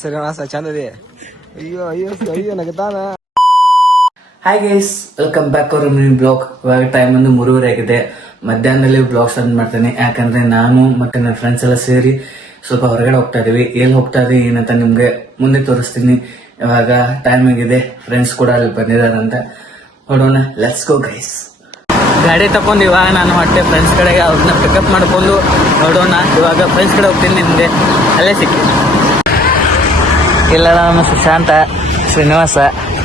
ಶ್ರೀನಿವಾಸ ಚಂದದಿ ಅಯ್ಯೋ ಅಯ್ಯೋ ಅಯ್ಯೋ ನಗತಾನ. Hi guys, welcome back our mini blog. ಇವಾಗ ಟೈಮ್ ಒಂದು 3:30 ಆಗಿದೆ. ಮಧ್ಯಾಹ್ನದಲ್ಲಿ ಬ್ಲಾಗ್ ಸ್ಟಾರ್ಟ್ ಮಾಡ್ತೇನೆ. ಯಾಕಂದ್ರೆ ನಾನು ಮತ್ತೆ ನನ್ನ ಫ್ರೆಂಡ್ಸ್ ಎಲ್ಲ ಸೇರಿ ಸ್ವಲ್ಪ ಹೊರಗಡೆ ಹೋಗ್ತಾ ಇದೀವಿ. ಎಲ್ಲಿ ಹೋಗ್ತಾ ಇದೀವಿ ಏನಂತ ನಿಮ್ಗೆ ಮುಂದೆ ತೋರಿಸ್ತೀನಿ. ಇವಾಗ ಟೈಮ್ ಆಗಿದೆ, ಫ್ರೆಂಡ್ಸ್ ಕೂಡ ಅಲ್ಲಿ ಬಂದಿದಾರಂತ. ನೋಡೋಣ, ಲೆಟ್ಸ್ ಗೋ ಗೈಸ್. ಗಾಡಿ ತಗೊಂಡು ಇವಾಗ ನಾನು ಹೊಟ್ಟೆ ಫ್ರೆಂಡ್ಸ್ ಕಡೆಗೆ ಅವ್ರನ್ನ ಪಿಕಪ್ ಮಾಡ್ಕೊಂಡು ನೋಡೋಣ. ಇವಾಗ ಫ್ರೆಂಡ್ಸ್ ಕಡೆ ಹೋಗ್ತೀನಿ, ನಿಮ್ಗೆ ಅಲ್ಲೇ ಸಿಕ್ಕಿದೆ. ಇಲ್ಲ, ನಮ್ಮ ಸುಶಾಂತ, ಶ್ರೀನಿವಾಸ.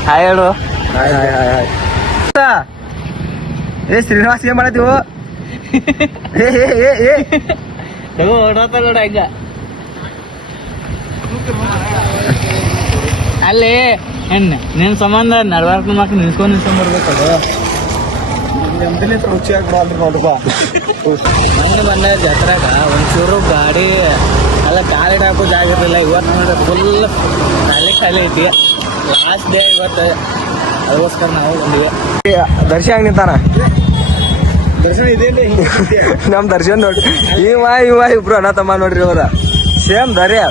ಹಾಯ್ ಹೇಳು. ಏ ಶ್ರೀನಿವಾಸ ಏನ್ ಮಾಡತ್ತೀವು? ಓಡಾತ ನೋಡ ಈಗ. ಅಲ್ಲಿ ನಿನ್ ಸಂಬಂಧ ನಡ್ವಾರ್ಕ ಮಕ್ಕ ನಿಲ್ಸ್ಕೊಂಡ್ ಬರ್ಬೇಕದು. ನಮ್ಗೆ ಬಂದ ಜಾತ್ರಾಗ ಒಂಚೂರು ಗಾಡಿ ಎಲ್ಲ ಕಾಲಿಡ ಹಾಕೋ ಜಾಗ ಇರಲಿಲ್ಲ. ಇವತ್ತು ನೋಡ್ರಿ ಫುಲ್ ಖಾಲಿ ಐತಿ. ಲಾಸ್ಟ್ ಡೇ ಇವತ್ತು, ಅದಕ್ಕೋಸ್ಕರ ನಾವು ಬಂದಿವಿ. ದರ್ಶನ್ ನಿಂತಾನ. ನಮ್ ದರ್ಶನ್ ನೋಡ್ರಿ, ಇವ ಇಬ್ರು ಅಣ್ಣ ತಮ್ಮ ನೋಡ್ರಿ. ಇವ್ರ ಸೇಮ್ ದರ್ಯ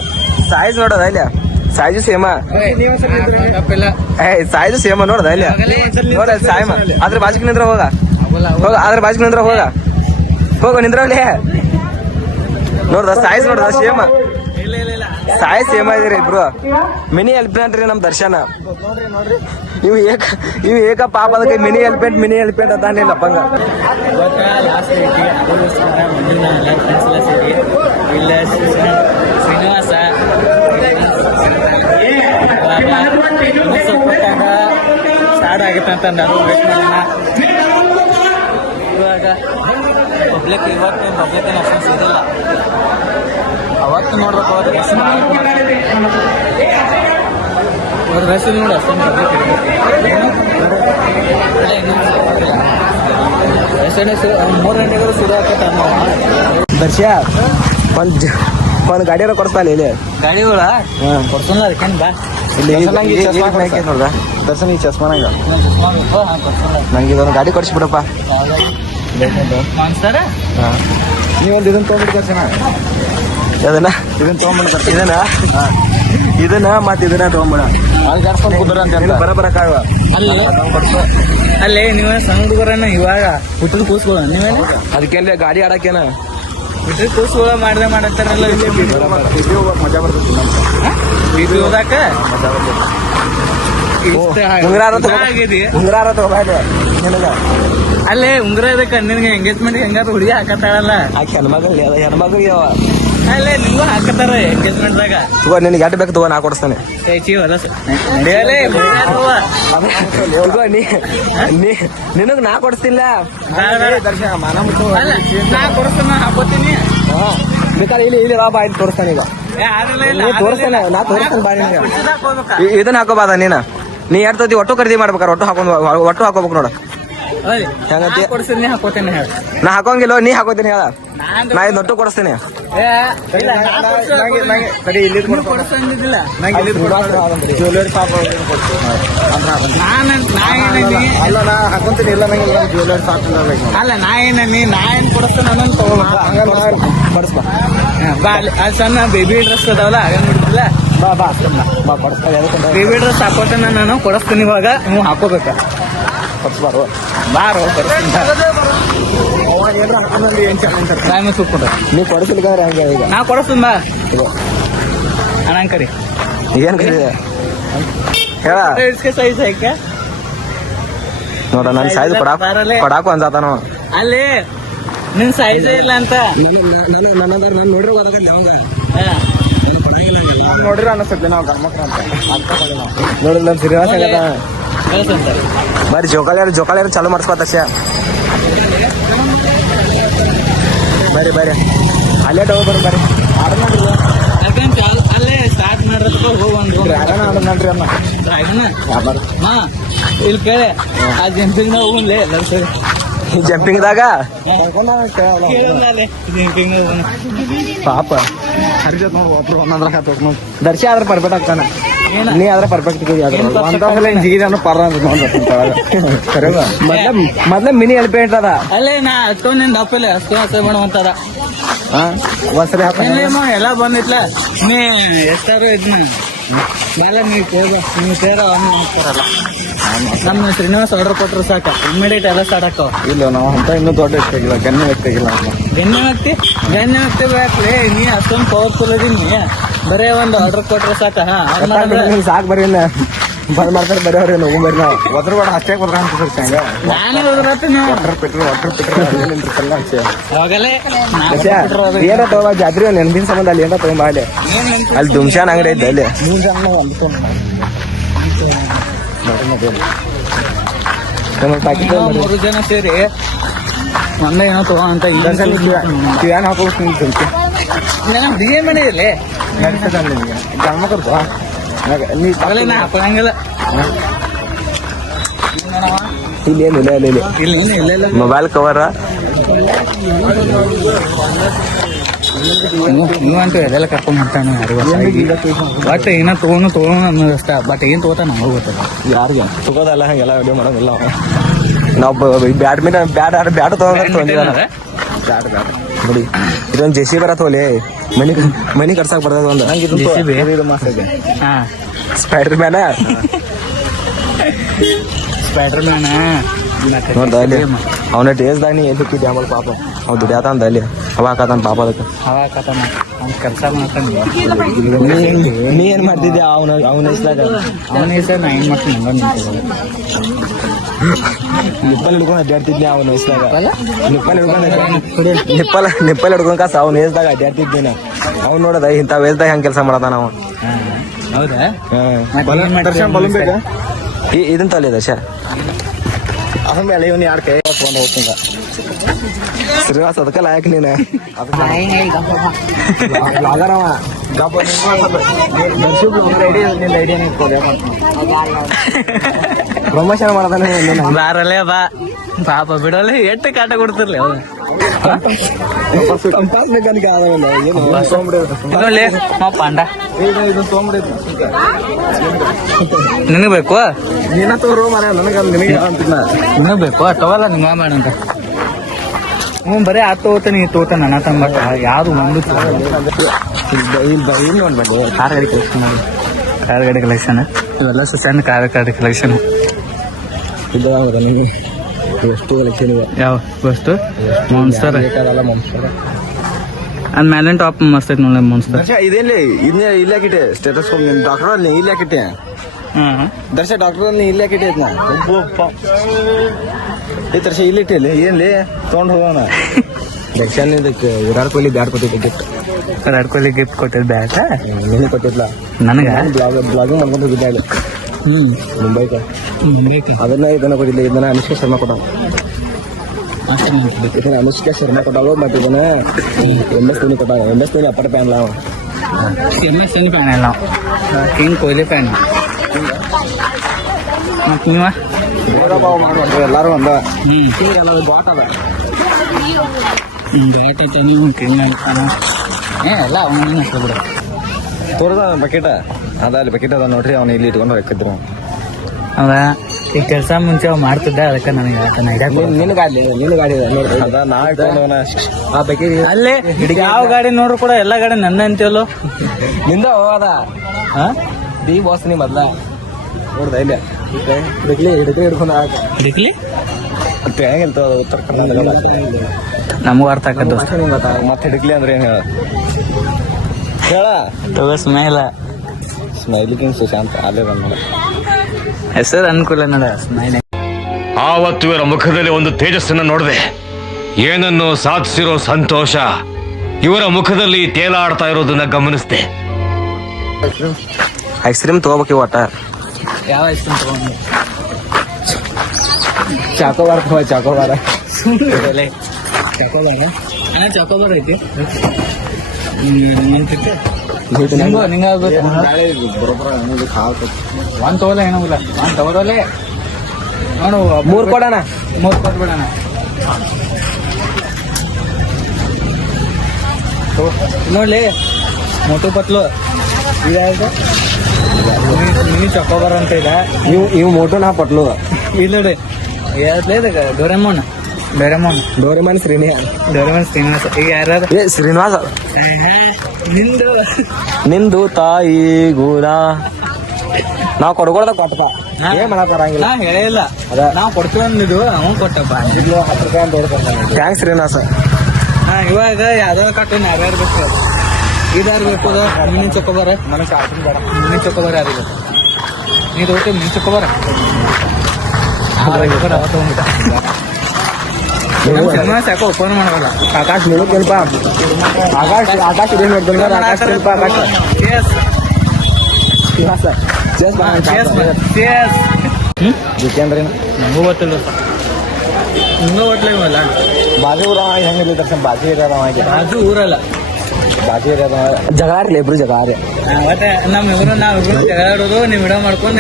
ಸೈಜ್ ನೋಡೋದ ಇಲ್ಲ, ಸೈಜು ಸೇಮ, ಸೈಜು ಸೇಮ ನೋಡದ ಇಲ್ಲ ನೋಡ ಸಾಯಮ. ಅದ್ರ ಬಾಜಿಕ್ ನಿಂದ್ರ ಹೋಗ, ಅದ್ರ ಬಾಜಿಕ್ ನಿಂದ್ರ ಹೋಗ ನಿಂದ್ರಲ್ಲಿ ನೋಡ್ದ ಸೈಜ್ ನೋಡ್ದ ಸೇಮ, ಸಾಯ್ ಸೇಮ ಇದೀರಿ ಇಬ್ರು. ಮಿನಿ ಎಲಿಫೆಂಟ್ ರೀ ನಮ್ ದರ್ಶನ. ಇವು ಏಕ ಪಾಪ ಅದಕ್ಕೆ ಮಿನಿ ಎಲಿಫೆಂಟ್ ಅದಾನಿಲ್ಲ ಪಂಗ. ಶ್ರೀನಿವಾಸ ಸ್ಟಾರ್ಟ್ ಆಗುತ್ತೆ ಅಂತ ನಾನು ವೇಟ್ ಮಾಡೋಣ. ಇವಾಗ ಪಬ್ಲಿಕ್ ಇವತ್ತೇನು ಅಷ್ಟೊಂದು ಸಿಗಲ್ಲ. ಅವತ್ತು ನೋಡ್ಬೇಕು, ಅವತ್ತು ರಶ್ ನೋಡಿ ಅಷ್ಟೊಂದು ಪಬ್ಲಿಕ್ ಇರಬೇಕು. 3 ಗಂಟೆಗೂ ಶುರು ಆಕತ್ತ. ದರ್ಶ ಒಂದ್ ಗಾಡಿಯಾರ ಕೊಡ್ತಾಲ್ಲ ಇಲ್ಲಿ ಗಾಡಿಗಳ ಕೊಡ್ಸಲ್ಲ. ಅದಕ್ಕೇನು ಬಾ ನೋಡ್ದ ದರ್ಶನ ಈ ಚಸ್ಮಾ ನಂಗೆ ಇದೊಂದು ಗಾಡಿ ಕೊಡಿಸ್ಬಿಡಪ್ಪ. ನೀವೊಂದು ಇದನ್ನ ತೊಗೊಂಡ್ಬಿಟ್ಟು ದರ್ಶನ, ಅದನ್ನ ಇದನ್ನ ತೊಗೊಂಡ್ಬಿಡ, ಇದನ್ನ ಮತ್ತೆ ಇದನ್ನ ತಗೊಂಡ್ಬಿಡ. ಅಲ್ಲಿ ಕುದುರ ಅಂತ ಬರಕಾಗ ಅಲ್ಲೇ ನೀವ ಸಣ್ಣ ಹುಡುಗರನ್ನ ಇವಾಗ ಹುಟ್ಟದ ಕೂಸ್ಕೊಳ್ಳ. ನೀವೇನು ಅದಕ್ಕೆಲ್ಲ ಗಾಡಿ ಆಡಕ್ಕೇನ ಹುಟ್ಟದ ಕೂಸ್ಕೊಳ್ಳ ಮಾಡ್ದೆ ಮಾಡತ್ತಾರಲ್ಲ. ಮಜಾ ಬರ್ತದೆ. ಬೀಬಿ ಹೋದಾಕ ಉಂಗ್ರಾರ ತಗೋಬಾರ್ದು ನಿನಗ. ಅಲ್ಲೇ ಉಂಗ್ರ ಇದಕ್ಕ ನಿನ್ಗೆ ಎಂಗೇಜ್ಮೆಂಟ್ ಹೆಂಗಾದ್ರು ಹುಡುಗಿ ಹಾಕತ್ತಾಳಲ್ಲ. ಆಕೆ ಹೆಣ್ಮಗಳು ಯಾವ ಅಲ್ಲೇ ನಿಮ್ಗೂ ಹಾಕತ್ತಾರ ಎಂಗೇಜ್ಮೆಂಟ್ದಾಗ. ತಗೋ, ನಿನಗೆ ಎಟ್ಟು ಬೇಕು ತಗೋ, ನಾ ಕೊಡಿಸ್ತಾನೆ. ನಿನಗ್ ನಾ ಕೊಡಿಸ್ತಿಲ್ಲ, ನಾ ಕೊಡಿಸ್ತಾನ, ಹಾಕೋತೀನಿ. ಬೇಕಾದ್ರೆ ಇಲ್ಲಿ ಬಾ, ಇಲ್ಲಿ ತೋರಿಸ್ತಾನೆ. ಈಗ ತೋರಿಸ್ತಾನೆ, ನಾ ತೋರಿಸ್ತಾನೆ ಬಾ. ನಿನಗೆ ಇದನ್ನ ಹಾಕೋಬಾದ ನೀ ಎಡ್ತತಿ ಒಟ್ಟು ಖರೀದಿ ಮಾಡ್ಬೇಕಾರ, ಒಟ್ಟು ಹಾಕೋಬೇಕು ನೋಡ. ನಾ ಹಾಕೋಂಗಿಲ್ಲ, ನೀ ಹಾಕೋತೀನಿ ಹೇಳ. ನಾ ಇದು ಒಟ್ಟು ಕೊಡಿಸ್ತೀನಿ. ಜ್ಯುವೆಲರಿ ಶಾಪ್ ಅಲ್ಲ, ನಾ ಹಾಕೊಂತೀನಿ. ಇಲ್ಲ ನಂಗೆ ಜ್ಯುವೆಲರಿ ಶಾಪ್ ಅಲ್ಲ, ನಾ ಏನ್ ಕೊಡಿಸ್ತಾನ ಅನ್ನೋದು ಕೊಡಿಸ್ಬಾ. ಅಲ್ಲಿ ಸಣ್ಣ ಬೇಬಿ ಡ್ರೆಸ್ ಅದಾವಲ್ಲ, ಅದನ್ನ ನೋಡಿದಿಲ್ಲ. ಬಾ ಕೊಡಿಸ್ತಾರೆ. ಬೇಬಿ ಡ್ರೆಸ್ ಹಾಕೋತೇನೆ ನಾನು, ಕೊಡಿಸ್ತೀನಿ. ಇವಾಗ ನೀವು ಹಾಕೋಬೇಕ. ಕೊಡಿಸ್ಬಾರು, ಬಾರೋ ನೀ ಕೊಡಿಸ್ಲಿಕ್ಕಂದ್ರೆ ಹಂಗೆ. ಈಗ ನಾ ಕೊಡಿಸ್ತೀನಿ ಬಾ. ಅಣ್ಣ ಕರಿ ಏನ್ ಕರೀದೆ ಹೇಳ. ಸೈಜ್ ಹಾಕ ನೋಡ, ನನ್ ಸೈಜ್ ಕೊಡಾಕು ಅನ್ಸಾತಾನ. ಅಲ್ಲಿ ನಿನ್ ಸೈಜ್ ಇಲ್ಲ ಅಂತ ನಾನು ನೋಡ್ರಿ ನೋಡ್ರಿ ಅನಿಸ್ತೈತಿ. ನಾವು ಗರ್ಮಕ್ರ ಅಂತ ನೋಡಿದ್ ನಮ್ ಶ್ರೀನಿವಾಸ ಬರೀ ಜೋಕಾಲಿಯಾರು ಚಾಲು ಮಾಡಿಸ್ಕೋತ. ಬರ್ರಿ ಅಲ್ಲೇ ಡೌ ಬರ್ರಿ ಆಡ ನೋಡ್ರಿ. ಅಲ್ಲೇ ಸ್ಟಾರ್ಟ್ ಮಾಡಿರೋ ಹೋಗ್ರಿ ನೋಡ್ರಿ ಅಮ್ಮ. ಇಲ್ಲಿ ಕೇಳಿ ಆ ಜಂಪಿಂಗ್ ಹೋಗ್ಲೇ ಸರಿ. ಜಂಪಿಂಗ್ದಾಗ ಪಾಪ ದರ್ಶಿ ಆದ್ರೆ ಪರ್ಫೆಕ್ಟ್ ಆಗ್ತಾನ. ನೀ ಆದ್ರೆ ಪರ್ಫೆಕ್ಟ್ ಮೊದ್ಲ ಮಿನಿ ಎಲಿಫೆಂಟ್ ಅದ. ಅಲ್ಲೇ ನಾ ಹಚ್ಕೊಂಡ್ ಡಪ್ಪಲೆ ಹಚ್ಕೊಂಡ್ ಮಾಡುವಂತದ ಒಂದ್ಸರಿ ಎಲ್ಲ ಬಂದಿತ್ಲ ನೀ ಎಷ್ಟಾರು ಇದನ್ನ ಬಾಲ ನೀವು ಸೇರೋ ನಮಸ್ಕಾರಲ್ಲ ನಮ್ಮ ಶ್ರೀನಿವಾಸ್ ಆರ್ಡರ್ ಕೊಟ್ಟರು ಸಾಕ ಇಮಿಡಿಯೇಟ್ ಎಲ್ಲ ಸ್ಟಾರ್ಟ್ ಆಗ್ತಾವ. ಇಲ್ಲ ನಾವು ಅಂತ ಇನ್ನೂ ದೊಡ್ಡ ಎಷ್ಟಾಗಿಲ್ಲ ಗಣ್ಯ ಎಷ್ಟಾಗಿಲ್ಲ ಗಣ್ಯ ವ್ಯಕ್ತಿ ಬೇಕ್ರಿ. ನೀ ಅಷ್ಟೊಂದು ಪವರ್ಫುಲ್ ಇದೀನಿ, ಬರೇ ಒಂದು ಆರ್ಡರ್ ಕೊಟ್ರೆ ಸಾಕ. ಸಾಕು ಬರೀ ಬಂದ್ ಮಾಡ್ತಾರೆ ಬರೀ ಅವ್ರಿ ನಾವು ಬರೀ ನಾವು ಒದ್ರಬೇಡ ಅಷ್ಟೇ ಕೊಡ್ರ ಅಂತ ಹಂಗ ನಾನು ಹೋದ್ರತ್ತೀನಿ ವಾಟರ್ ಪೆಟ್ರೋಲ್ ಅವಾಗಲೇ ಏನ ತಗೋ ಜಾತ್ರೆ ನೆನಪಿನ ಸಂಬಂಧ ಅಲ್ಲಿ ಏನ ತಗೊಂಬ ಅಲ್ಲಿ ದುಮ್ಶಾನ್ ಅಂಗಡಿ ಐತೆ ಅಲ್ಲಿ ಮೂರು ಜನ ಸೇರಿ ಒಂದೇ ಏನೋ ತಗೋ ಅಂತ ಕಿವ್ಯಾನ್ ಹಾಕೋಬೇಕು ಬಿರಿಯಾನಿ ಮಾಡಿದಲ್ಲಿ ಜನ್ಮ ಕೊಡ್ತು ನೀ ನಾ ಹಾಕೋಂಗಿಲ್ಲ. ಇಲ್ಲಿ ಏನು ಇಲ್ಲ ಮೊಬೈಲ್ ಕವರ ನೀವಂತೂ ಎಲ್ಲೆಲ್ಲ ಕರ್ಕೊಂಡ್ ಬರ್ತಾನೆ ಬಟ್ ಏನೋ ತಗೋಣ ಅನ್ನೋದಷ್ಟ. ಬಟ್ ಏನ್ ತಗೋತಾನ ನಮಗೂ ಗೊತ್ತಲ್ಲ. ಯಾರಿಗೆ ತಗೋದಲ್ಲ ಹಂಗೆಲ್ಲ ವಿಡಿಯೋ ಮಾಡೋದಿಲ್ಲ ನಾವು ಬ್ಯಾಟ್ ತಗೊಂಡಿದ್ದಾನ ನೋಡಿ ಇದೊಂದು ಜೆಸಿ ಬರತ್ ಹೋಲಿ ಮನಿ ಕಟ್ಸಕ್ ಬರ್ತದ ಒಂದು ಸ್ಪೈಡರ್ ಮ್ಯಾನ ನೋಡ್ದ ಅಲ್ಲಿ ಅವನ ಟೇಸ್ದಾಗ ನೀ ಎಲ್ಲಿ ಬಿಟ್ಟಿದ್ದೆ ಆಮೇಲೆ ಪಾಪ ಅವ್ ದುಡಿಯಾತ ಅಂದ ಅಲ್ಲಿ ಅವ ಹಾಕತಾನ ಪಾಪ ಅದಕ್ಕೆ ಕೆಲಸ ನೀ ಏನ್ ಮಾಡ್ತಿದ್ದೆ ಅವನ ಇಸ್ದಾಗ ಅವನ ಹೆಸರು ನಾ ಏನ್ ಮಾಡ್ತೀನಿ ನಿಪ್ಪಲ್ ಹಿಡ್ಕೊಂಡು ಅಡ್ಡಾಡ್ತಿದ್ದೆ ಅವನ ವಯಸ್ಸಾಗ ನಿಪ್ಪಲ್ ಹಿಡ್ಕೊಂಡ್ ಕಾಸ ಅವ್ನ ವಯಸ್ದಾಗ ಅಡ್ಡಾಡ್ತಿದ್ದೇನ ಅವ್ನು ನೋಡದ ಇಂಥ ವಯಸ್ದಾಗ ಹೆಂಗ್ ಕೆಲಸ ಮಾಡತಾನ ಅವ. ಹೌದಾ? ಇದನ್ ತಲೆ ದಶ ಆಮೇಲೆ ಇವನ್ ಯಾರ ಕೈ ತಗೊಂಡ್ ಹೋಗ್ತಂಗ ಶ್ರೀನಿವಾಸ್ ಅದಕ್ಕೆ ಲಾಯಕ್ ನೀನ ಪ್ರಮೋಷನ್ ಮಾಡತಾನೆ ಬಾರಲ್ಲೇ ಬಾ ಪಾಪ ಬಿಡಲ್ಲ ಎಷ್ಟು ಕಾಟ ಕೊಡ್ತಿರ್ಲಿ ಅವ್ನು. ಪಾಂಡ ನಿನಗ್ ಬೇಕು ನೀನ ತೋರು ಮರ ನಿನಗ್ ಬೇಕು ತಗೋಲ್ಲ ನಿಮ್ಮ ಮಾಡ ಅಂತ ಬರೀ ಆ ತಗೋತಾನೆ ಈ ತಗೋತಾನೆ ನನ್ನ ತಂಬ ಯಾರು ಒಂದು ನೋಡ್ಬೇಡಿ ಕಾರ್ ಗಾಡಿ ಕಲೆಕ್ಷನ್ ಮಾಡಿ ಕಾರ್ ಗಾಡಿ ಕಲೆಕ್ಷನ್ ಇವೆಲ್ಲ ಸಣ್ಣ ಕಾರ್ ಗಾಡಿ ಕಲೆಕ್ಷನ್. ಎಷ್ಟು ಕಲೆಕ್ಷನ್ ಇವೆ ಯಾವ ವಸ್ತು ಮಾನ್ಸ್ಟರ್ ಮಾನ್ಸ್ಟರ್ ಅದ್ ಮೇಲೆ ಟಾಪ್ ಮಸ್ತ್ ಐತಿ ನೋಡಿ ಮಾನ್ಸ್ಟರ್. ಇದೇನ್ಲಿ ಇದನ್ನ ಇಲ್ಲಿ ಹಾಕಿಟ್ಟೆ ಸ್ಟೇಟಸ್ಕೋಪ್ ನಿಮ್ ಡಾಕ್ಟರ್ ಅಲ್ಲಿ ಇಲ್ಲಿ ಹಾಕಿಟ್ಟೆ ದರ್ಶ ಡಾಕ್ಟರ್ ಅಲ್ಲಿ ಇಲ್ಲಿ ಹಾಕಿಟ್ಟೆ ನಾ ಈ ತರ್ಷ ಇಲ್ಲಿ ಇಟ್ಟಿಲ್ಲ ಏನ್ಲಿ ತೊಗೊಂಡ್ ಹೋಗೋಣ ದಕ್ಷಿಣ ಇದಕ್ಕೆ ವಿರಾಟ್ ಕೊಹ್ಲಿ ಬ್ಯಾಟ್ ಕೊಟ್ಟಿದ್ದೆ ಗಿಫ್ಟ್. ವಿರಾಟ್ ಕೊಹ್ಲಿ ಗಿಫ್ಟ್ ಕೊಟ್ಟಿದ್ ಬ್ಯಾಟ್ ನೀನು ಕೊಟ್ಟಿದ್ಲ ನನಗ ಬ್ಲಾಗಿಂಗ್ ಮಾಡ್ಕೊಂಡು ಹೋಗಿದ್ದೆ ಅಲ್ಲಿ ಮುಂಬೈಕ ಇದನ್ನ ಕೊಟ್ಟಿಲ್ಲ ಇದನ್ನ ಅನುಷ್ಕಾ ಶರ್ಮಾ ಕೊಟ್ಟ ಅನುಷ್ಕಾ ಶರ್ಮಾ ಕೊಟ್ಟಾಳು ಮತ್ತೆ ಇದನ್ನ MS ಧೋನಿ ಕೊಟ್ಟ MS ಧೋನಿ ಅಪ್ಪಟ ಫ್ಯಾನ್ ಅವ MS ಧೋನಿ ಫ್ಯಾನ್ ಅಲ್ಲ ಕಿಂಗ್ ಕೊಹ್ಲಿ ಫ್ಯಾನ್. ಮತ್ ನೀವ ಮಾಡ್ಬಾರ್ದು ಎಲ್ಲಾರು ಒಂದ ಗಾಟ್ ಅದ ಬ್ಯಾಟ್ ಐತೆ ನೀವು ಕಿಂಗ್ ಅಂತಾನ ಎಲ್ಲ ಅವನ ಹೆಸರು ಬಿಡ ತೋರದ ಬಕೆಟ ಅದ ಅಲ್ಲಿ ಬಕೆಟ್ ಅದ ನೋಡ್ರಿ ಅವ್ನು ಇಲ್ಲಿ ಇಟ್ಕೊಂಡು ಹಾಕಿದ್ರು ಅವ ಈ ಕೆಲಸ ಮುಂಚೆ ಅವ್ ಮಾಡ್ತಿದ್ದೆ ಅದಕ್ಕೆ ನನಗೆ ನಿನ್ನ ಗಾಡಿ ಅದ ನಾ ಇಟ್ಕೊಂಡು ಆ ಬಕೆಟ್ ಅಲ್ಲೇ ಯಾವ ಗಾಡಿ ನೋಡ್ರು ಕೂಡ ಎಲ್ಲಾ ಗಾಡಿ ನನ್ನ ಅಂತೀವಲ್ಲ ನಿಂದ ಹೋದ ಡಿ ಬಾಸ್ ನೀ ಮೊದ್ಲ ನೋಡ್ದ ಇಲ್ಲ ಹಿಡ್ಕಲಿ ಹಿಡ್ಕೊಂಡು ಹಿಡಿಕ್ಲಿ ಮತ್ತೆ ಹೆಂಗಿಲ್ತ ಉತ್ತರ ಕರ್ನಾಟಕ ನಮಗೂ ಅರ್ಥ ಆಕತ್ತ ಮತ್ತೆ ಹಿಡ್ಕಲಿ ಅಂದ್ರೆ ಏನ್ ಹೇಳ ಸ್ಮೈಲ ಸ್ಮೈಲಿಂಗ್ ಸುಶಾಂತ್ ಅಲ್ಲೇ ಬಂದ ಹೆಸರು ಅನುಕೂಲ ನೋಡ ಸ್ಮೈಲ್. ಆವತ್ತು ಇವರ ಮುಖದಲ್ಲಿ ಒಂದು ತೇಜಸ್ಸನ್ನು ನೋಡಿದೆ. ಏನನ್ನು ಸಾಧಿಸಿರೋ ಸಂತೋಷ ಇವರ ಮುಖದಲ್ಲಿ ತೇಲಾಡ್ತಾ ಇರೋದನ್ನ ಗಮನಿಸಿದೆ. ಐಸ್ ಕ್ರೀಮ್ ತಗೋಬೇಕಿ ಒಟ್ಟ ಯಾವ ಐಸ್ ಕ್ರೀಮ್ ತಗೊಂಡು ಚಾಕೋಬಾರ ಚಾಕೋಬಾರ ಅಣ್ಣ ಚಾಕೋಬಾರ್ ಐತಿ ಒಂದ್ ತಗೋಲ್ಲ ಏನಾಗಿಲ್ಲ ಒಂದ್ ತಗೋರಲ್ಲೇ ನೋಡು 3 ಕೊಡೋಣ 3 ಕೊಟ್ಬಿಡೋಣ. ನೋಡ್ಲಿ ಮೋಟು ಪತ್ಲು ಮಿನಿ ಚಾಕೋಬಾರ್ ಅಂತ ಇದೆ. ಇವು ಮೋಟೋನ ಪಟ್ಲು ಇಲ್ಲ ನೋಡಿ ಡೋರೆಮೋನ್ ಡೋರೆಮಾನ್ ಶ್ರೀನಿವಾಸ ಈಗ ಯಾರು ಏ ಶ್ರೀನಿವಾಸ ನಿಂದು ನಿಂದು ತಾಯಿ ಗೂನ ನಾವ್ ಕೊಡ್ಕೊಳ್ದ ಕೊಟ್ಟ ಏನ್ ಮಾಡಕ್ ಬರಂಗಿಲ್ಲ ನಾ ಹೇಳಿಲ್ಲ ಅದ ನಾವ್ ಕೊಡ್ತೀವಿ ಅಂದಿದ್ದು ಅವ್ನು ಕೊಟ್ಟಪ್ಪ 10 ರೂಪಾಯಿ ಅಂತ ಥ್ಯಾಂಕ್ಸ್ ಶ್ರೀನಿವಾಸ. ಹಾ ಇವಾಗ ಯಾವ್ದಾರ ಕಟ್ಟನ್ ಯಾರ್ಯಾರು ಬೇಕು ಇದಾರು ಬೇಕು ಮಿನಿ ಚೊಕೊಬಾರ ನನಗೆ ಕಾರ್ಟೂನ್ ಬೇಡ. ಮಿನಿ ಚೊಕೊಬಾರ ಯಾರಿಗ ನೀ ತಗೋತಿ ಮಿನಿ ಚೊಕೊಬಾರ ಶ್ರೀನಿವಾಸ ಯಾಕೋ ಓಪನ್ ಮಾಡಲ್ಲ ಆಕಾಶ್ ನೀವು ಕೆಲ್ಪ ಆಕಾಶ್ ಇದೇನ್ ನೋಡ್ತೀನಿ ಆಕಾಶ್ ಕೆಲ್ಪ ಆಕಾಶ್ ಶ್ರೀನಿವಾಸ ಜಿತೇಂದ್ರ ನಂಗೂ ಗೊತ್ತಿಲ್ಲ ನಿಂಗೂ ಗೊತ್ತಿಲ್ಲ ಬಾಜು ಊರ ಹೆಂಗಿಲ್ಲ ದರ್ಶನ್ ಬಾಜಿ ಇರೋದವ ಅದು ಊರಲ್ಲ ಬಾಜಿ ಇರೋದವ ಜಗಾರ್ಲಿ ಇಬ್ರು ಜಗಾರಿ ಮತ್ತೆ ನಾವಿಬ್ರು ಜಗಳ ಆಡೋದು ನೀವು ವಿಡಿಯೋ ಮಾಡ್ಕೊಂಡು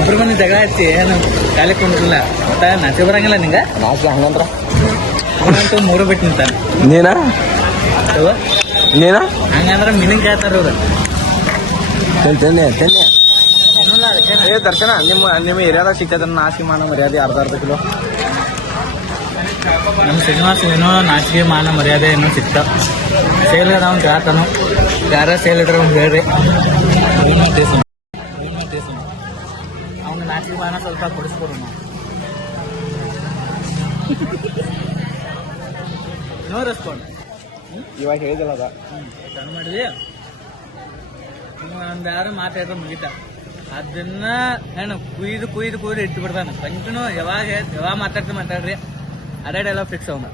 ಇಬ್ರು ಮಂದಿ ಜಗಳ ಹಚ್ಚಿ ಏನು ಕಾಲಿ ಕೊಂಡಿಲ್ಲ ಮತ್ತೆ ನಾಚೆ ಬರಂಗಿಲ್ಲ ನಿಂಗ ನಾಚಿ ಹಂಗಂದ್ರ ಅವನಂತೂ 3 ಬಿಟ್ಟು ನಿಂತಾನೆ ನೀನ ಹಂಗಂದ್ರ ಮೀನಿಂಗ್ ಕೇಳ್ತಾರ ಅವ್ರು ತಿನ್ನೆ ಏ ದರ್ಶನ ನಿಮ್ಮ ಏರಿಯಾದಾಗ ಸಿಗ್ತದ ನಾಶಿ ಮಾಡೋ ಮರ್ಯಾದೆ ಅರ್ಧ ಕಿಲೋ ನಮ್ಮ ಶ್ರೀನಿವಾಸ ಏನೋ ನಾಚಿಕೆ ಮಾನ ಮರ್ಯಾದೆ ಏನೋ ಸಿಕ್ತ ಸೇಲ್ ಅವ್ನು ಕೇಳ್ತಾನು ಯಾರ ಸೇಲ್ ಇಡ್ರೆ ಅವ್ನು ಹೇಳ್ರಿ ಅವ್ನ ನಾಚಿಕೆ ಮಾನ ಸ್ವಲ್ಪ ಕೊಡಿಸ್ಕೊಡು ನೋ ರೆಸ್ಪಾಂಡ್ ಇವಾಗ ಹೇಳಿದಲ್ಲ ಅದ ಸಣ್ಣ ಮಾಡಿದ್ವಿ ಒಂದು ಯಾರು ಮಾತಾಡಿದ್ರೆ ಮುಗಿತ ಅದನ್ನ ಏನು ಕುಯ್ದು ಇಟ್ಟು ಬಿಡ್ತಾನೆ ಕಂಟಿನ್ಯೂ ಯಾವಾಗ ಮಾತಾಡ್ರಿ ಅದೇ ಡೈಲಾಗ್ ಫಿಕ್ಸ್ ಅವನು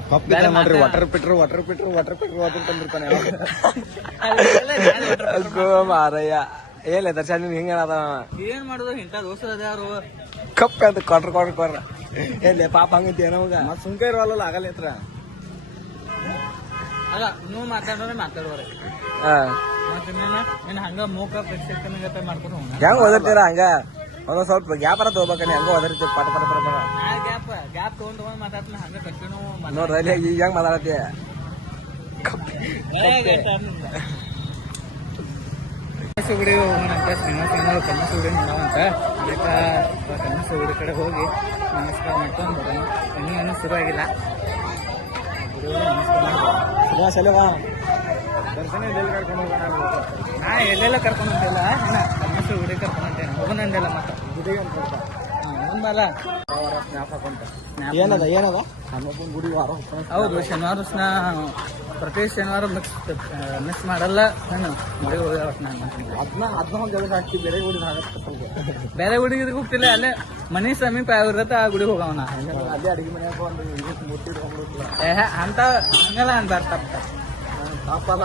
ನೋಡ್ರಿ ವಾಟರ್ ಪಿಟ್ರು ತಂದಿರ್ತಾನೆ ಮಾರಯ್ಯ ಏನ್ ದರ್ಶನ ನೀನ್ ಹಿಂಗ ಏನ್ ಮಾಡುದು ಇಂಥ ದೋಸ್ತ ಅದ ಯಾರು ಕಪ್ ಅಂತ ಕೊಟ್ರ ಎಲ್ಲಿ ಪಾಪ ಹಂಗಂತ ಏನವಾಗ ಮತ್ ಸುಮ್ಕ ಇರೋಲ್ಲ ಆಗಲ್ಲ ಹತ್ರ ಅಲ್ಲ ನೀವು ಮಾತಾಡೋರೆ ಮತ್ತೆ ನೀನ್ ಹಂಗ ಮೂಕ ಪ್ರೇಕ್ಷಕನಿಗತ್ತೆ ಮಾಡ್ಕೊಂಡು ಹೆಂಗ್ ಓದಿರ್ತೀರ ಹಂಗ ಒಂದೊಂದ್ ಸ್ವಲ್ಪ ಗ್ಯಾಪ್ ಅರ ತಗೋಬೇಕನಿ ಹಂಗ ಓದಿರ್ತೀವಿ ಪಟ ಗ್ಯಾಪ್ ತಗೊಂಡ್ ಮಾತಾಡ್ತಾನೆ ಹಂಗ ಕಂಟಿನ್ಯೂ ನೋಡ್ರಿ ಅಲ್ಲಿ ಈಗ ಹೆಂಗ್ ಮಾತಾಡತ್ತಿ ಗುಡಿ ಹೋಗೋಣಂತ ಶ್ರೀನಿವಾಸ ಕನಸು ಗುಡಿ ನೋಡೋವಂತ ಅದಕ್ಕೆ ಕನಸು ಗುಡಿ ಕಡೆ ಹೋಗಿ ನಮಸ್ಕಾರ ಮಾಡ್ಕೊಂಡು ಬರೋಣ ಇನ್ನೂ ಶುರು ಆಗಿಲ್ಲ ನಾ ಎಲ್ಲೆಲ್ಲ ಕರ್ಕೊಂಡು ಹೊಂಟಿಲ್ಲ ಕನಸು ಗುಡಿ ಕರ್ಕೊಂಡು ಹೊಂಟೇನೆ ಹೋಗೋಣಂದಿಲ್ಲ ಮತ್ತೆ ಗುಡಿಗೆ ಹೋಗಲ್ಲ ಏನದ ಹನುಮಪ್ಪನ ಗುಡಿ ವಾರ ಹೌದು ಶನಿವಾರ ಪ್ರತಿ ಶನಿವಾರ ಮಿಕ್ಸ್ ಮಾಡಲ್ಲ ನಾನು ಗುಡಿಗೆ ಹೋಗ್ಯಾವ ಅದನ್ನ ಒಂದು ಜಗಳ ಹಾಕಿ ಬೇರೆ ಗುಡಿ ಸ್ವಲ್ಪ ಬೇರೆ ಗುಡಿಗೆ ಹೋಗ್ತಿಲ್ಲ ಅಲ್ಲೇ ಮನೆ ಸಮೀಪ ಯಾವ ಇರತ್ತ ಆ ಗುಡಿಗೆ ಹೋಗವನ ಅಲ್ಲೇ ಅಡಿಗೆ ಮನೆಯಾಗ ಒಂದು ಮೂರ್ತಿ ಅಂತ ಹಂಗಲ್ಲ ಅನ್ಬಾರ್ದ ತಪ್ಪದ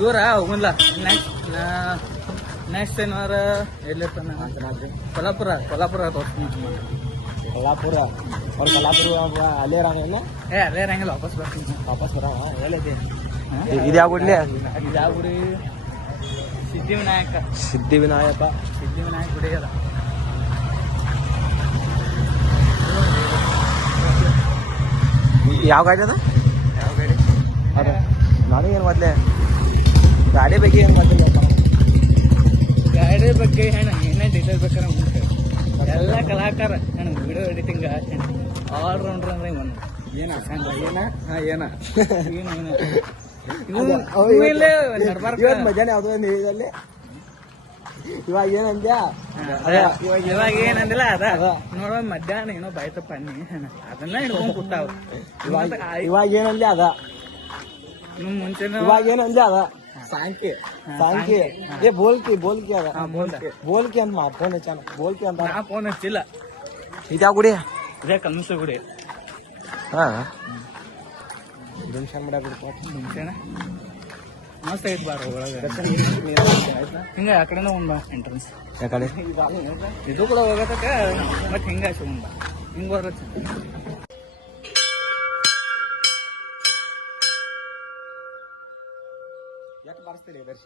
ದೂರ ಹೋಗಲ್ಲ ನೆಕ್ಸ್ಟ್ ಶನಿವಾರ ಎಲ್ಲಿರ್ತಾನೆ ಕೊಲ್ಲಾಪುರ ತೋರಿಸ್ತೀನಿ ಕೊಲ್ಲಾಪುರ ಅಲ್ಲೇ ರಾಂಗೇನ ಅಲ್ಲೇ ಇರಂಗಿಲ್ಲ ವಾಪಸ್ ಬರ ಹೇಳಿದೆ ಇದು ಯಾವ ಗುಡ್ಲಿ ಯಾವ ಗುಡಿ ಸಿದ್ಧಿವಿನಾಯಕ ಗುಡಿ ಅದ ಯಾವ ಗಾಡಿ ಅದ ಅದ ನನಗೇನು ಮೊದ್ಲೇ ಗಾಡಿ ಬಗ್ಗೆ ಏನು ಗೊತ್ತಿಲ್ಲ ಗಾಡಿ ಬಗ್ಗೆ ಏನೇ ಡೀಟೇಲ್ ಬೇಕಾದ್ರೆ ಎಲ್ಲ ಕಲಾಕಾರ ವಿಡಿಯೋ ಎಡಿಟಿಂಗ್ ಆಲ್ರೌಂಡರ್ ಅಂದ್ರೆ ಮಧ್ಯಾಹ್ನ ಯಾವ್ದೋ ಒಂದು ಹೇಳಿದಲ್ಲಿ ಇವಾಗ ಏನಂದ್ಯಾ ಇವಾಗ ಏನಂದಿಲ್ಲ ಅದ ನೋಡ ಮಧ್ಯಾಹ್ನ ಏನೋ ಬಾಯ್ತಪ್ಪ ಅದನ್ನ ಹಿಡ್ಕೊಂಡ್ ಕೂತಾವ ಇವಾಗ ಏನಂದ್ಯ ಅದ ಮುಂಚೆ ಇವಾಗ ಏನಂದ್ಯ ಅದ ಸಾಂಕಿ ಏ ಬೋಲ್ಕಿ ಅದ ಬೋಲ್ಕಿ ಅಂತ ಫೋನ್ ಹಚ್ಚಾನ ಬೋಲ್ಕಿ ಅಂತ ನಾ ಫೋನ್ ಹಚ್ಚಿಲ್ಲ ಇದ್ಯಾವ ಗುಡಿ ಇದೇ ಕನಸು ಗುಡಿ ಹಾ ದುಮ್ಶಾನ್ ಮುಂಚೆನ ಮಸ್ತ್ ಐತ್ ಬಾರ ಒಳಗೆ ಹಿಂಗ ಆ ಕಡೆನೂ ಒಂದ ಎಂಟ್ರೆನ್ಸ್ ಯಾಕಡೆ ಇದು ಕೂಡ ಹೋಗತಕ್ಕ ಮತ್ ಹಿಂಗ ಒಂದ ಹಿಂಗ ಬರತ್ತ ಯಾಕೆ ಬಾರಿಸ್ತೀರಿ ವರ್ಷ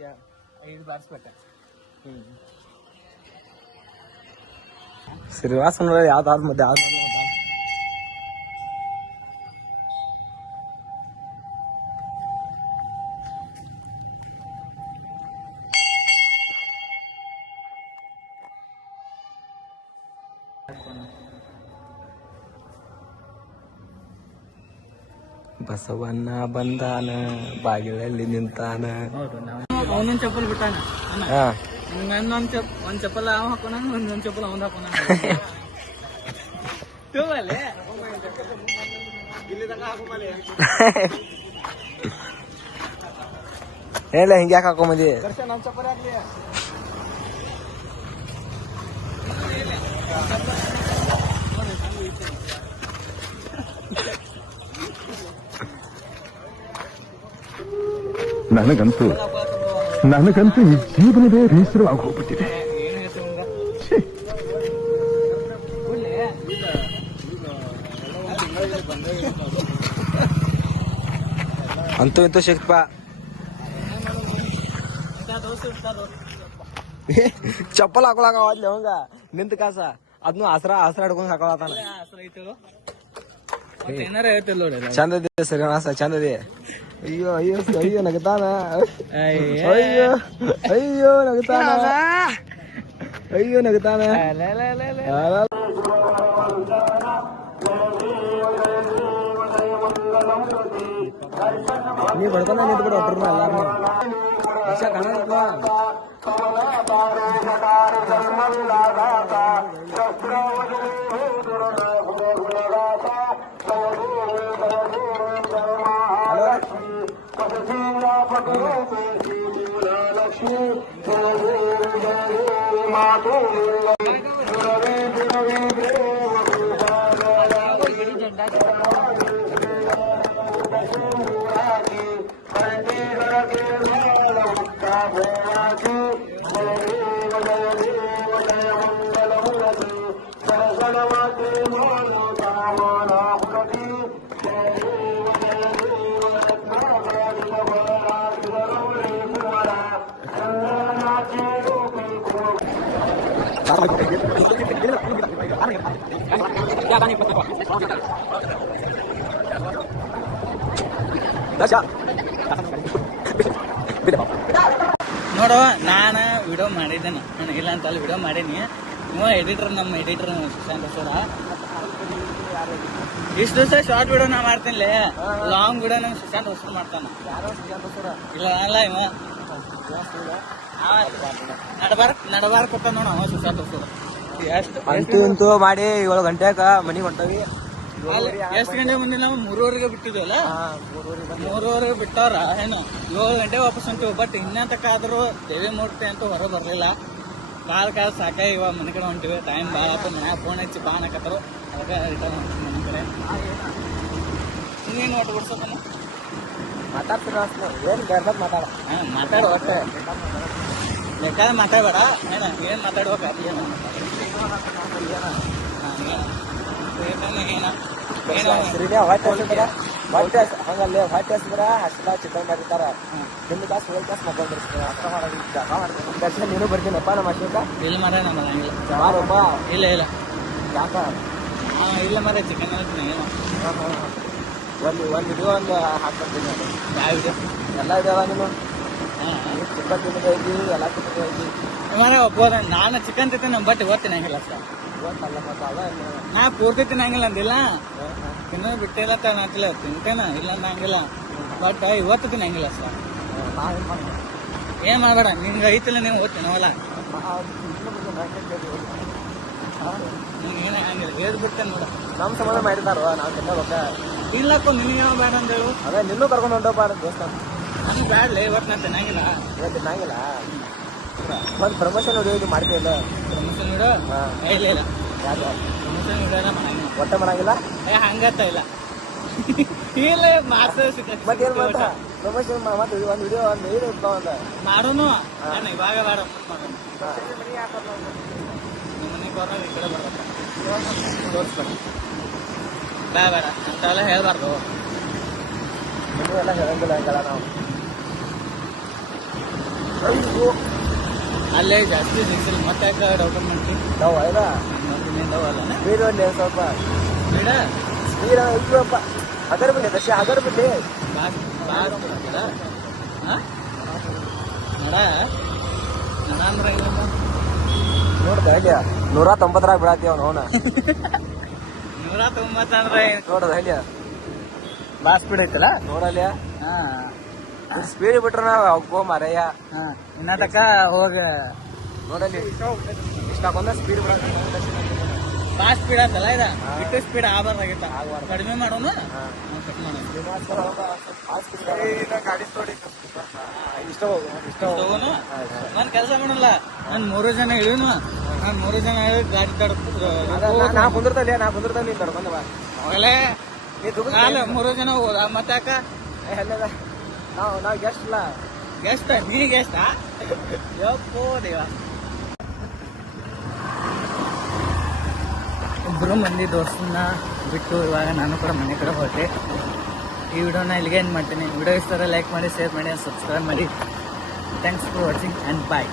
5 ಬಾರಿಸ್ಬೇಕ ಶ್ರೀನಿವಾಸ ಯಾವ್ದಾದ ಮಧ್ಯೆ ಯಾವ್ದು ಬಸವಣ್ಣ ಬಂದಾನ ಬಾಗಿಲಲ್ಲಿ ನಿಂತಾನ. ಹೌದು ಅವನೊಂದ್ ಚಪ್ಪಲ್ ಬಿಟ್ಟಾನ ಹಾ ಒಂದ್ ಚಪ್ಪಲ್ ಅವ ಹಾಕೋಣ ಒಂದೊಂದ್ ಚಪ್ಪಲ್ ಅವನ್ ಹಾಕೋಣ ಹೇಳ ಹಿಂಗೆ ಯಾಕೆ ಹಾಕೊಂಬಂದಿ? ನನಗಂತೂ ಈ ಜೀವನವೇ ಬೇಸರವಾಗಿ ಹೋಗ್ಬಿಟ್ಟಿದೆ. ಅಂತೂ ಇಂತೂ ಸಿಕ್ತಪ್ಪ. ಚಪ್ಪಲ್ ಹಾಕೊಳಕ ಅವಾದ್ಲಿ ಅವಂಗ ನಿಂತ ಕಾಸ ಅದ್ನು ಹಸ್ರ ಹಿಡ್ಕೊಂಡ್ ಹಾಕೊಳತಾನ. ಏನಾರ ಹೇಳ್ತಿಲ್ಲ ನೋಡಿ ಚಂದದಿ ಸರಿನಾಸ ಚಂದದಿ. ಅಯ್ಯೋ ಅಯ್ಯೋ ಅಯ್ಯೋ ನಗತಾನ. ಅಯ್ಯೋ ಅಯ್ಯೋ ನಗತಾನ. ಅಯ್ಯೋ ನಗತಾನ. ನೀ ಬಡ್ಕೊಂಡ ನಿಂತ್ಬಿಡು ಒಟ್ರನ್ನ ಎಲ್ಲಾರು ನೋಡು, ನಾನು ವಿಡಿಯೋ ಮಾಡಿದ್ದೇನೆ, ನಾನು ಇಲ್ಲ ಅಂತ ಅಲ್ಲಿ ವಿಡಿಯೋ ಮಾಡೀನಿ. ಇವ ಎಡಿಟರ್, ನಮ್ಮ ಎಡಿಟರ್ ಸುಶಾಂತ್ ಸರ. ಇಷ್ಟು ದಿವಸ ಶಾರ್ಟ್ ವಿಡಿಯೋ ನಾ ಮಾಡ್ತೀನಿ, ಲಾಂಗ್ ವಿಡಿಯೋ ನಮ್ ಸುಶಾಂತ್ ಹೊಸ ಮಾಡ್ತಾನ. ಇಲ್ಲ ಅಲ್ಲ, ಇವ ನಡಬಾರ್ ಕೊಟ್ಟ ನೋಡ ಅವ ಸುಶಾಂತ್ ಹೊಸ. ಅಂತೂ ಇಂತೂ ಮಾಡಿ 7 ಗಂಟೆಗ ಮನಿಗೆ ಹೊಂಟವಿ. ಎಷ್ಟು ಗಂಟೆ ಮುಂದೆ ನಾವು 3:30ಗೆ ಬಿಟ್ಟಿದ್ವಲ್ಲ, 3:30ಗೆ ಬಿಟ್ಟವ್ರ ಏನು 7 ಗಂಟೆ ವಾಪಸ್ ಹೊಂಟಿವಿ. ಬಟ್ ಇನ್ನಂತಕ್ಕಾದ್ರೂ ದೇವಿ ಮೂರ್ತಿ ಅಂತೂ ಹೊರ ಬರ್ಲಿಲ್ಲ. ಕಾಲ ಸಾಕಾಗಿ ಇವಾಗ ಮನೆ ಕಡೆ ಹೊಂಟಿವಿ. ಟೈಮ್ ಭಾಳಪ್ಪ, ಮನ್ಯಾಗ ಫೋನ್ ಹಚ್ಚಿ ಬಾ ಅನ್ನಕತ್ತರು. ಅದಕ್ಕೆ ರಿಟರ್ನ್ ಹೊಂಟಿವಿ ಮನೆ ಕಡೆ. ಇನ್ನೇನು ಒಟ್ಟು ಬಿಡ್ಸೋಕಮ್ಮ ಮಾತಾಡ್ತೀರ ಏನು ಬೇಡ ಮಾತಾಡ. ಮಾತಾಡು, ಒಟ್ಟು ಬೇಕಾದ್ರೆ ಮಾತಾಡ್ಬೇಡ. ಏನು ಮಾತಾಡ್ಬೇಕು ಅದು ಏನು ಹಂಗಲ್ಲೇ ಹೊಟ್ಟೆ ಹಸಿದ್ರ ಹಸಿದ ಚಿಕನ್ ಮಾಡಿರ್ತಾರ. ಹಿಂದ್ ಕಾಸು 7 ಕಾಸು ಮಕ್ಕಳು ಬರ್ಸ್ತಾರೆ. ಅರ್ಥ ಮಾಡೋದು ನೀನು ಬರ್ತೀನಪ್ಪ ನಮ್ಮ ಅಶೋಕ. ಇಲ್ಲ ಮರ ನಮ್ಮ ಹಂಗಿಲ್ಲ ಮಾರಪ್ಪ. ಇಲ್ಲ ಯಾಕ ಇಲ್ಲ ಮರ ಚಿಕನ್ ಏನೋ ಒಂದು ವಿಡಿಯೋ ಒಂದು ಹಾಕ್ಬರ್ತೀನಿ. ಯಾವ ವಿಡಿಯೋ? ಎಲ್ಲ ಇದಾವ ನೀನು ಚಿಕನ್ ತಿನ್ನೋದು ಐತಿ, ಎಲ್ಲ ತಿನ್ನೋದು ಐತಿ. ಮರ ಒಬ್ಬ ನಾನು ಚಿಕನ್ ತಿಂತೀನಿ, ಬಟ್ ಇವತ್ತು ತಿನ್ನಂಗಿಲ್ಲ ಸರ್. ಇವತ್ತಲ್ಲ ಮತ್ತೆ ಅಲ್ಲ ನಾ ಪೂರ್ತಿ ತಿನ್ನಂಗಿಲ್ಲ ಅಂದಿಲ್ಲ, ತಿನ್ನೋದು ಬಿಟ್ಟಿಲ್ಲ ಅಂತಿಲ್ಲ, ತಿಂತೇನ ಇಲ್ಲ ಅನ್ನಂಗಿಲ್ಲ. ಬಟ್ ಇವತ್ತು ತಿನ್ನಂಗಿಲ್ಲ ಸರ್. ಏನ್ ಮಾಡಬೇಡ, ನಿಮ್ಗೆ ಐತಿಲ್ಲ, ನೀವು ಓದ್ತೀನವಲ್ಲ. ನಿಮ್ಗೆ ಏನೇ ಹಂಗಿಲ್ಲ, ಹೇಳ್ ಬಿಡ್ತೇನೆ ನೋಡ. ನಮ್ಮ ಸಂಬಂಧ ಮಾಡಿರ್ತಾರ, ನಾವು ತಿನ್ನೋಬೇಕ. ಇಲ್ಲಕ್ಕೂ ನಿನಗೆ ಯಾವ ಬೇಡ ಅಂತ ಹೇಳು. ಅದೇ ನಿನ್ನೂ ಕರ್ಕೊಂಡು ಹೊಂಟೋಪ ದೋಸ್ತ. ನನಗೆ ಬ್ಯಾಡ್ಲೆ, ಇವತ್ತು ನಾನು ತಿನ್ನಂಗಿಲ್ಲ. ಇವತ್ತು ತಿನ್ನಂಗಿಲ್ಲ. ಒಂದು ಪ್ರಮೋಷನ್ ವಿಡಿಯೋ ಇದು ಮಾಡ್ತಾ ಇಲ್ಲ. ಪ್ರಮೋಷನ್ ವಿಡಿಯೋ ಇಲ್ಲ ಯಾಕೆ ಪ್ರಮೋಷನ್ ವಿಡಿಯೋನ ಮಾಡಂಗಿಲ್ಲ. ಒಟ್ಟೆ ಮಾಡಂಗಿಲ್ಲ. ಹಂಗತ್ತ ಇಲ್ಲ ಇಲ್ಲ ಮಾಸ್ಟರ್ ಮತ್ತೇನ್ ಮಾಡ್ತಾ ಪ್ರಮೋಷನ್ ಮತ್ತೆ ಒಂದು ವಿಡಿಯೋ ಒಂದು ಇದು ಒಂದು ಮಾಡೋನು. ನಾನು ಇವಾಗ ಬೇಡ ಮಾಡೋಣ. ನಿಮ್ಮ ಮನೆಗೆ ಬರೋಣ, ಈ ಕಡೆ ಬರ್ಬೇಕ ತೋರಿಸ್ಬೇಕು. ಬೇಡ ಅಂತೆಲ್ಲ ಹೇಳ್ಬಾರ್ದು. ಇನ್ನೂ ಎಲ್ಲ ಹೇಳಂಗಿಲ್ಲ ಹಂಗಲ್ಲ ನಾವು. ಅಲ್ಲೇ ಜಾಸ್ತಿ ಸಿಕ್ಸಿಲ್ಲ, ಮತ್ತೆ ಡೌಟ್ ಮಾಡ್ತೀವಿ ನಾವು ಅಲ್ಲ ಅಲ್ಲ ಸ್ಪೀಡ್ ಒಂದು ಸ್ವಲ್ಪ ಬೇಡ ಸ್ಪೀಡ್ ಇಲ್ಲಪ್ಪ. ಅದರ ಬಿಡಿ ದಶ ಅದರ ಬಿಡಿ ನಡ ಅಂದ್ರೆ ನೋಡ್ದ ಹಳ್ಳಿಯ 190 ಬಿಡಾತೀವ ನೋಡ. 190 ಅಂದ್ರೆ ನೋಡದ ಹಳ್ಳಿಯ ಬಾ ಸ್ಪೀಡ್ ಐತಲ್ಲ ನೋಡಲ್ಲ ಹಾ ಸ್ಪೀಡ್ ಬಿಟ್ರ ನಾವು ಮರಯ್ಯ ಹಾ ಇನ್ನಟಕ ಹೋಗ ನೋಡಲ್ಲಿ ಇಷ್ಟ ಹಾಕೊಂಡ ಸ್ಪೀಡ್ ಬಾ ಸ್ಪೀಡ್ ಆತಲ್ಲ ಇದ ಬಿಟ್ಟು ಸ್ಪೀಡ್ ಆಗಬಾರ್ದಾಗಿತ್ತ ಕಡಿಮೆ ಮಾಡೋಣ ಕಟ್ ಮಾಡೋಣ ಗಾಡಿ ನೋಡಿ ಇಷ್ಟ ತಗೋನು ನಾನ್ ಕೆಲಸ ಮಾಡಲ್ಲ ನಾನ್ 3 ಜನ ಇಳಿನು ನಾನ್ 3 ಜನ ಇಳಿ ಗಾಡಿ ನಾ ಕುಂದಿರ್ತಾನೆ ನೀನ್ ತಡ್ಕೊಂಡ ಬಾ ಹೋಗಲೇ 3 ಜನ ಹೋದ ಮತ್ತೆ ಯಾಕ ನಾವ್ ಗೆಸ್ಟ್ ಇಲ್ಲ ಗೆಸ್ಟ್ ನೀ ಗೆಸ್ಟ್ ಯಪ್ಪೋ ದೇವ ಇಬ್ಬರು ಮಂದಿ ದೋಸ್ತನ್ನ ಬಿಟ್ಟು ಇವಾಗ ನಾನು ಕೂಡ ಮನೆ ಕಡೆ ಹೊರಟೆ ಈ ವಿಡಿಯೋನ ಇಲ್ಲಿಗೆ ಏನು ಮಾಡ್ತೀನಿ ವಿಡಿಯೋ ಇಷ್ಟ ಲೈಕ್ ಮಾಡಿ ಶೇರ್ ಮಾಡಿ ಸಬ್ಸ್ಕ್ರೈಬ್ ಮಾಡಿ thanks for watching and bye